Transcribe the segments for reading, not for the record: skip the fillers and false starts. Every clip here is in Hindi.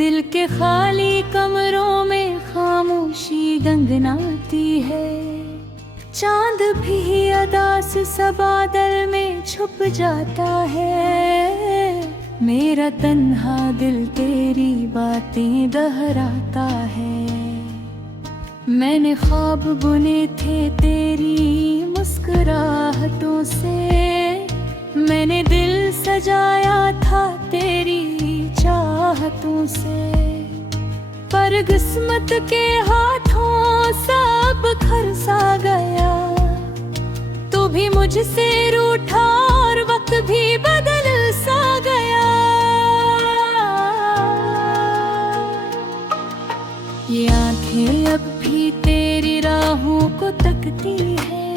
दिल के खाली कमरों में खामोशी गंगनाती है। चांद भी अदास सा बादल में छुप जाता है। मेरा तन्हा दिल तेरी बातें दोहराता है। मैंने ख्वाब बुने थे तेरी मुस्कुराहटों से। मैंने दिल सजाया था तेरी चाहतों से। पर किस्मत के हाथों सब खरसा गया। तू भी मुझसे रूठा और वक्त भी बदल सा गया। ये आंखें अब भी तेरी राहों को तकती है।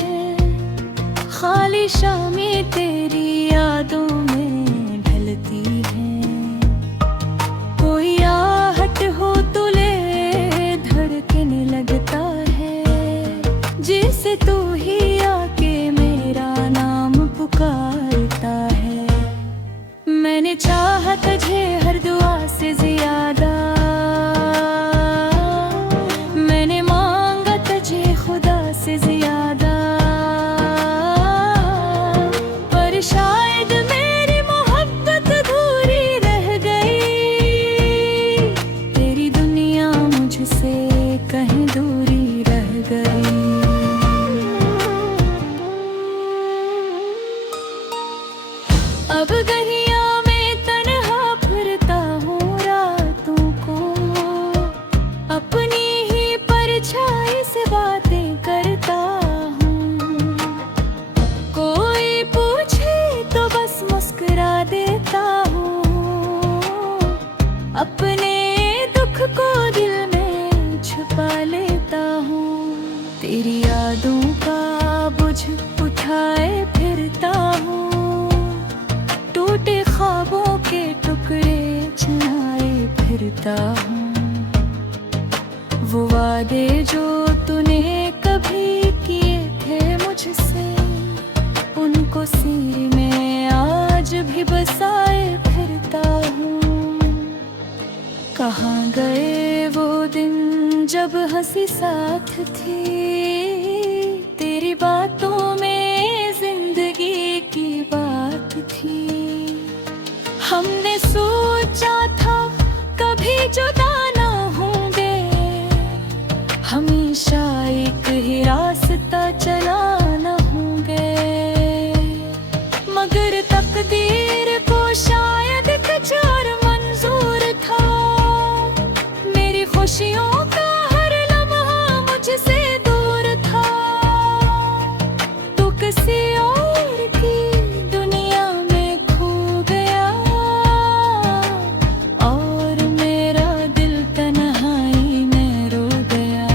खाली शामें तेरी यादों में ढलती हैं। कोई आहट हो तुले धड़कने लगता है। जिसे तू ही आके मेरा नाम पुकारता है। मैंने चाहा तुझे हर दुआ से ज्यादा। मैंने मांगा तुझे खुदा से ज्यादा। पर शायद मेरी मोहब्बत अधूरी रह गई। तेरी दुनिया मुझसे कहीं दूरी रह गई। अब गलियां में तन्हा फिरता हूँ रातों को। अपनी ही परछाई से बातें करता हूँ। कोई पूछे तो बस मुस्कुरा देता हूँ। अपने दुख को दिल में छुपा लेता हूँ। तेरी यादों का बोझ उठाए फिरता हूँ। टूटे ख्वाबों के टुकड़े चुराए फिरता हूँ। वो वादे जो तूने कभी किए थे मुझसे, उनको सीने में आज भी बसाए फिरता हूँ। कहाँ गए वो दिन जब हंसी साथ थी। तेरी बातों में जिंदगी की बात थी। हमने सोचा था कभी जुदा ना होंगे। हमेशा एक ही रास्ता चला न होंगे। मगर तकदीर को शायद कुछ और मंजूर था। मेरी खुशियों का हर लम्हा मुझसे दूर था। तो किसी और की दुनिया में खो गया। और मेरा दिल तन्हाई में रो गया।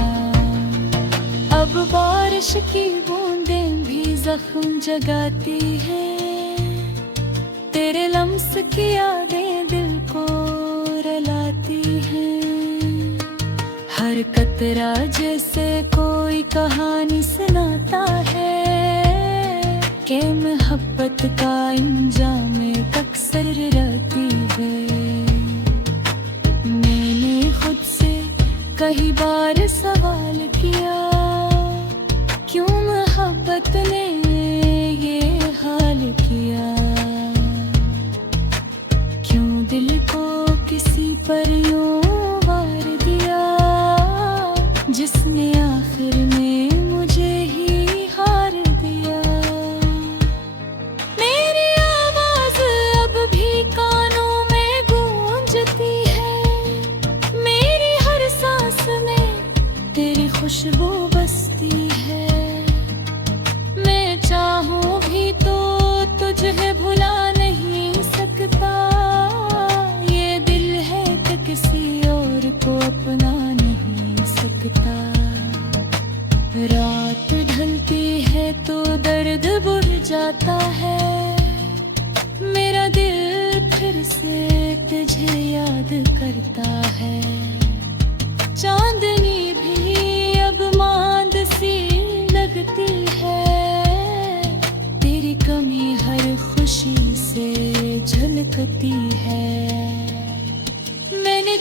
अब बारिश की बूंदें भी जख्म जगाती हैं। तेरे लम्स की यादें दिल को रुलाती हैं। हर कतरा जैसे कोई कहानी सुनाता है। कि मोहब्बत का इंजाम अक्सर रहती है। मैंने खुद से कई बार सवाल किया, क्यों मोहब्बत ने ये हाल किया। क्यों दिल को किसी पर यूं वार दिया। जिसने आखिर में मुझे ही हार दिया। मेरी आवाज अब भी कानों में गूंजती है। मेरी हर सांस में तेरी खुशबू बसती है। मैं चाहूं भी तो तुझे भुला नहीं सकता। ये दिल है कि किसी और को अपना नहीं सकता। रात ढलती है तो दर्द बुझ जाता है। मेरा दिल फिर से तुझे याद करता है। चांदनी भी अब मांद सी लगती है। तेरी कमी हर खुशी से झलकती है। मैंने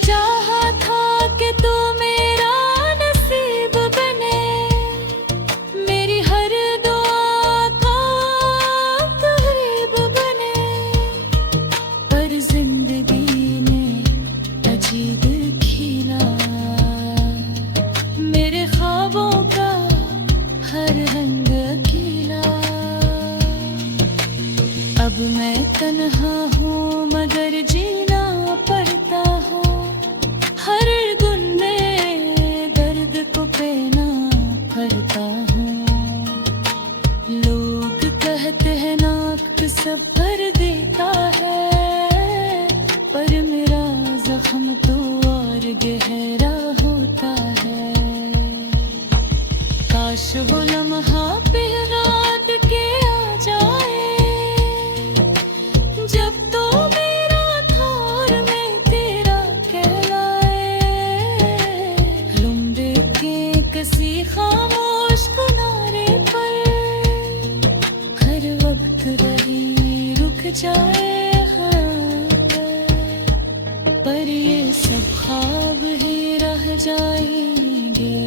जाएंगे,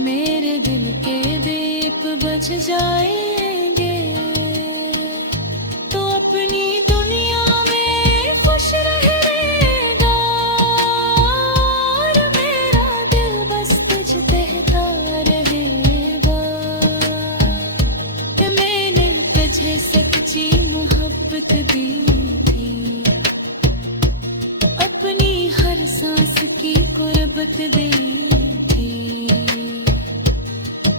मेरे दिल के दीप बुझ जाएंगे, तो अपनी दुनिया में खुश रहेगा, और मेरा दिल बस तुझ कहता रहेगा कि मैंने तुझे सच्ची मोहब्बत दी थी, अपनी हर सांस की कुर्बत दी थी।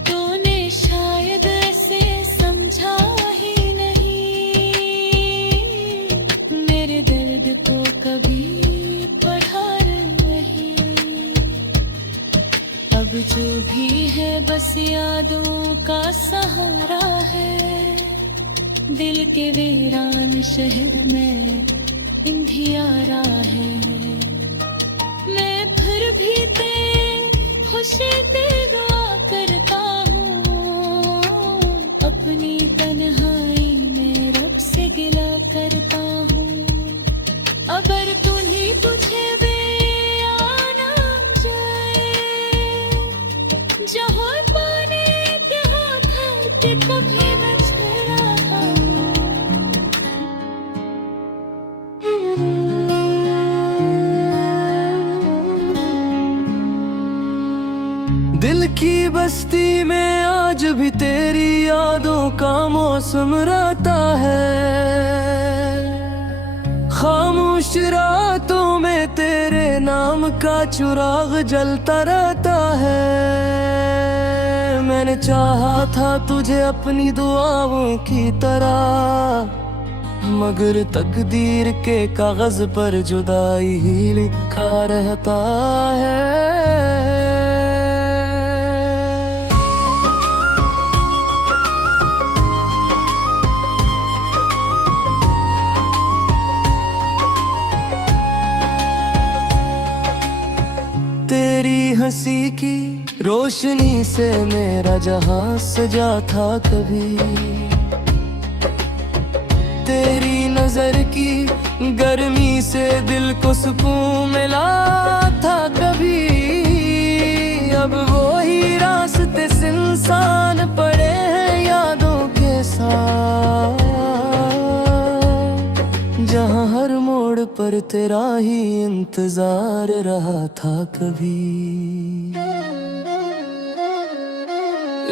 तूने शायद ऐसे समझा ही नहीं, मेरे दर्द को कभी पढ़ा रही। अब जो भी है बस यादों का सहारा है, दिल के वीरान शहर में इंधियारा है। मैं फिर भी खुशी दुआ करता हूँ, अपनी तन्हाई में रब से गिला करता हूँ। अगर तूने तुझे भी आना जाए, जहाँ पाने के हाथ के कभी न छड़ा। दिल की बस्ती में आज भी तेरी यादों का मौसम रहता है, खामोश रातों में तेरे नाम का चिराग जलता रहता है। मैंने चाहा था तुझे अपनी दुआओं की तरह, मगर तकदीर के कागज पर जुदाई ही लिखा रहता है। तेरी हंसी की रोशनी से मेरा जहां सजा था कभी, तेरी नजर की गर्मी से दिल को सुकून मिला था कभी। अब वो ही रास्ते सुनसान पड़े हैं यादों के साथ, जहाँ हर मोड़ पर तेरा ही इंतजार रहा था कभी।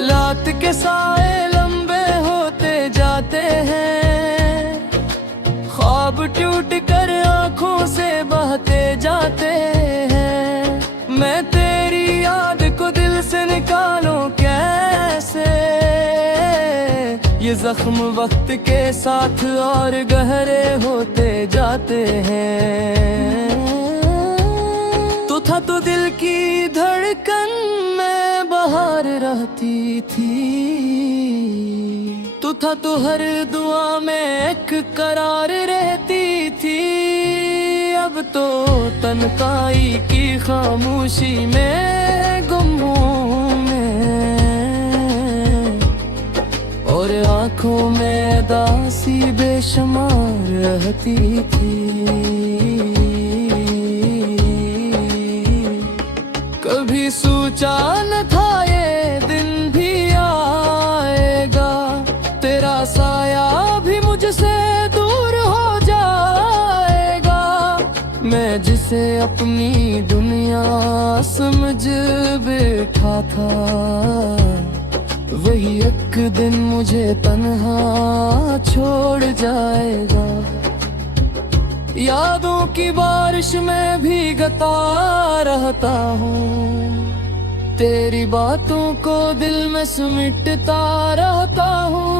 रात के साए लंबे होते जाते हैं, ख्वाब टूट कर आंखों से बहते जाते हैं। मैं तेरी याद को दिल से निकालूं कैसे, ये जख्म वक्त के साथ और गहरे होते जाते हैं। तो था तो दिल की धड़कन में बहार रहती थी, तो था तो हर दुआ में एक करार रहती थी। अब तो तन्हाई की खामोशी में गुम हूँ मैं, और आँखों में दासी बेशुमार रहती थी। कभी सोचा न था ये दिन भी आएगा, तेरा साया भी मुझसे दूर हो जाएगा। मैं जिसे अपनी दुनिया समझ बैठा था, वही एक दिन मुझे तन्हा छोड़ जाएगा। यादों की बारिश में भीगता रहता हूँ, तेरी बातों को दिल में समेटता रहता हूँ।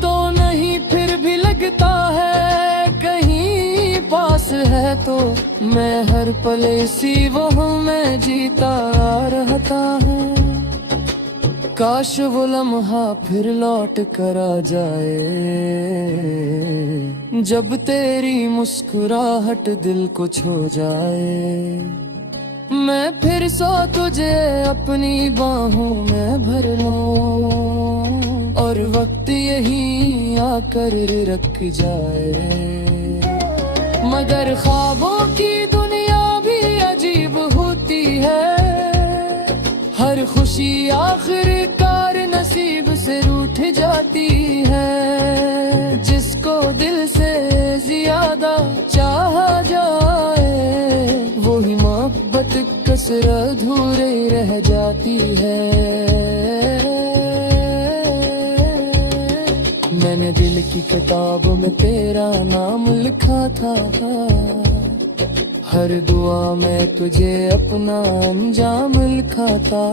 तो नहीं फिर भी लगता है कहीं पास है, तो मैं हर पल इसी वह में जीता रहता हूँ। काश वो लम्हा फिर लौट कर आ जाए, जब तेरी मुस्कुराहट दिल को छू जाए। मैं फिर सो तुझे अपनी बाहों में भर लूं, और वक्त यही आकर रख जाए। मगर ख्वाबों की दुनिया हर खुशी आखिरकार नसीब से रूठ जाती है, जिसको दिल से ज्यादा चाहा जाए वही मोहब्बत कसर अधूरे रह जाती है। मैंने दिल की किताब में तेरा नाम लिखा था, हर दुआ में तुझे अपना अंजाम लिखा था,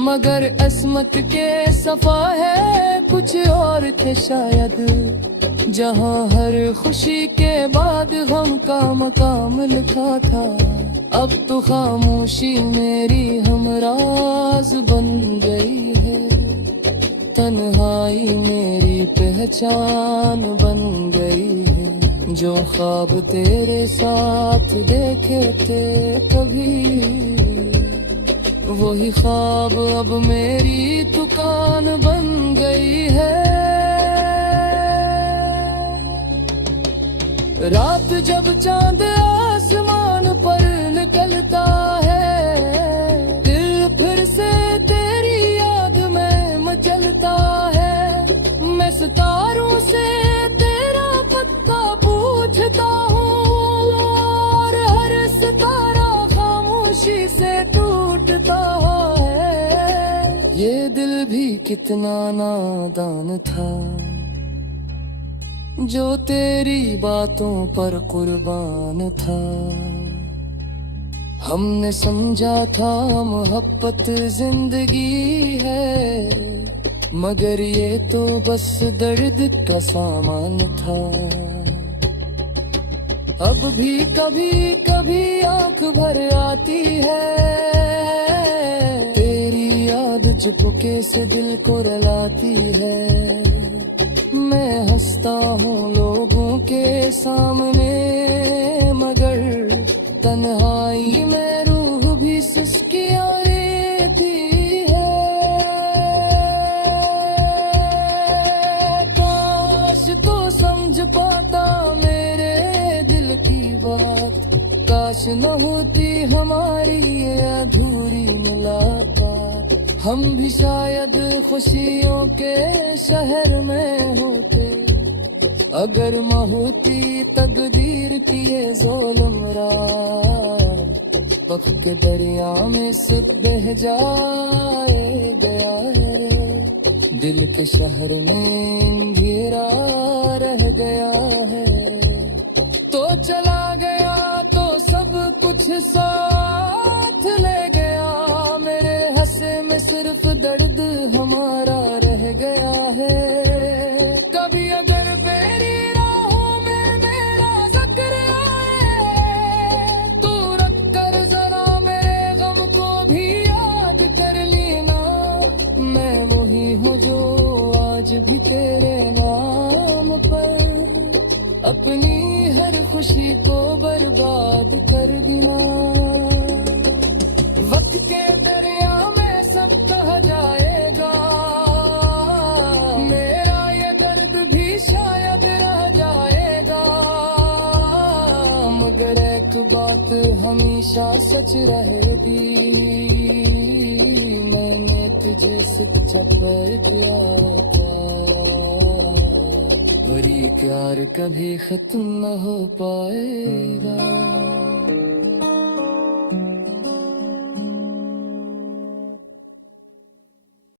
मगर अस्मत के सफा है कुछ और थे शायद, जहां हर खुशी के बाद गम का मकाम लिखा था। अब तो खामोशी मेरी हमराज बन गई है, तन्हाई मेरी पहचान बन गई है। जो ख्वाब तेरे साथ देखे थे कभी, वही ख्वाब अब मेरी दुकान बन गई है। रात जब चांद आसमान पर निकलता है, दिल फिर से तेरी याद में मचलता है। मैं सितारों से तेरा पत्ता पूछता हूँ, और हर सितारा खामोशी से टूटता है। ये दिल भी कितना नादान था, जो तेरी बातों पर कुर्बान था। हमने समझा था मोहब्बत जिंदगी है, मगर ये तो बस दर्द का सामान था। अब भी कभी कभी आंख भर आती है, तेरी याद चुपके से दिल को रुलाती है। मैं हंसता हूँ लोगों के सामने, मगर तन्हाई में रूह भी सुस्कियाँ रहती है। काश तो समझ पाता मेरे दिल की बात, काश न होती हमारी ये अधूरी मुलाकात। हम भी शायद खुशियों के शहर में होते, अगर न होती तकदीर की ये ज़ुल्म रात। वक्त के दरिया में सब बह जाए गया है, दिल के शहर में अंधेरा रह गया है। तो चला गया तो सब कुछ साथ ले गया, मेरे हंसे में सिर्फ दर्द हमारा रह गया है। कभी अगर मेरी राहों में मेरा जिक्र आए, तो रख कर जरा मेरे गम को भी याद कर लेना। मैं वही हूँ जो आज भी तेरे नाम पर अपनी हर खुशी को बर्बाद कर देना। वक्त के दरिया में सब बह जाएगा, मेरा ये दर्द भी शायद रह जाएगा, मगर एक बात हमेशा सच रहेगी, मैंने तुझे सच्चा प्यार था। और ये प्यार कभी खत्म न हो पाएगा।